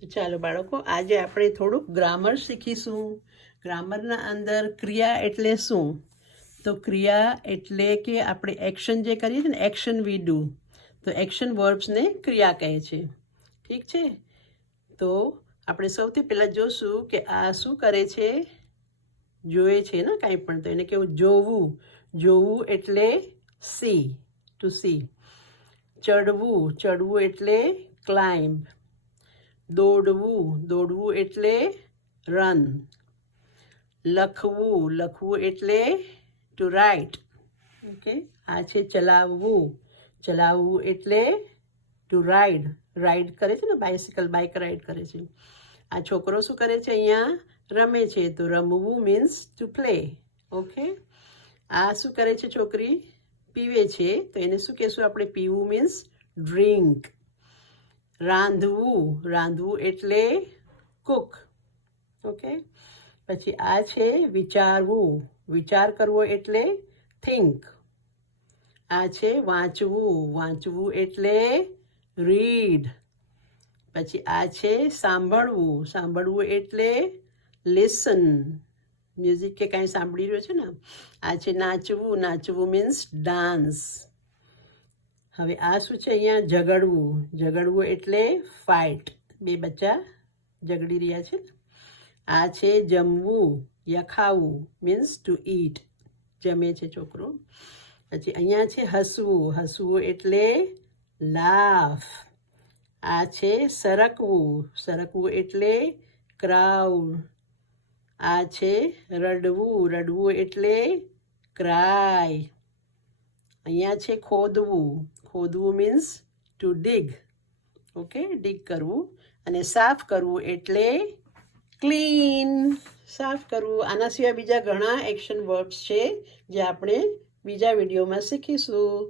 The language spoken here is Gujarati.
તો ચાલો બાળકો, આજે આપણે થોડુંક ગ્રામર શીખીશું. ગ્રામરના અંદર ક્રિયા એટલે શું? તો ક્રિયા એટલે કે આપણે એક્શન જે કરીએ છીએ ને, એક્શન વી ડુ. તો એક્શન વર્બ્સને ક્રિયા કહે છે. ઠીક છે? તો આપણે સૌથી પહેલાં જોશું કે આ શું કરે છે? જોએ છે ને કાંઈ પણ, તો એને કેવું? જોવું. જોવું એટલે સી, ટુ સી. ચડવું. ચડવું એટલે ક્લાઇમ્બ. દોડવું. દોડવું એટલે રન. લખવું. લખવું એટલે ટુ રાઇટ ઓકે. આ છે ચલાવવું. ચલાવવું એટલે ટુ રાઈડ રાઈડ કરે છે ને બાઇસિકલ બાઇક રાઈડ કરે છે. આ છોકરો શું કરે છે? અહીંયા રમે છે. તો રમવું મીન્સ ટુ પ્લે ઓકે? આ શું કરે છે છોકરી? પીવે છે. તો એને શું કહેશું આપણે? પીવું મીન્સ ડ્રિંક રાંધવું રાંધવું એટલે કુક ઓકે પછી આ છે વિચારવું. વિચાર કરવો એટલે થિંક આ છે વાંચવું. વાંચવું એટલે રીડ પછી આ છે સાંભળવું. સાંભળવું એટલે લિસન મ્યુઝિક કે કાંઈ સાંભળી રહ્યો છે ને? આ છે નાચવું. નાચવું મીન્સ ડાન્સ હવે આ શું છે અહીંયા? ઝઘડવું. ઝઘડવું એટલે ફાઇટ બે બચ્ચા ઝઘડી રહ્યા છે. ને આ છે જમવું યા ખાવું મીન્સ ટુ ઈટ જમે છે છોકરો. પછી અહીંયા છે હસવું. હસવું એટલે લાફ આ છે સરકવું. સરકવું એટલે ક્રાઉડ આ છે રડવું. રડવું એટલે ક્રાય અહીંયા છે ખોદવું. ખોદવું means to dig okay dig કરવું. અને સાફ કરવું એટલે ક્લીન સાફ કરવું. આના સિવાય બીજા ઘણા એક્શન વર્બ્સ છે જે આપણે બીજા વિડીયોમાં શીખીશું.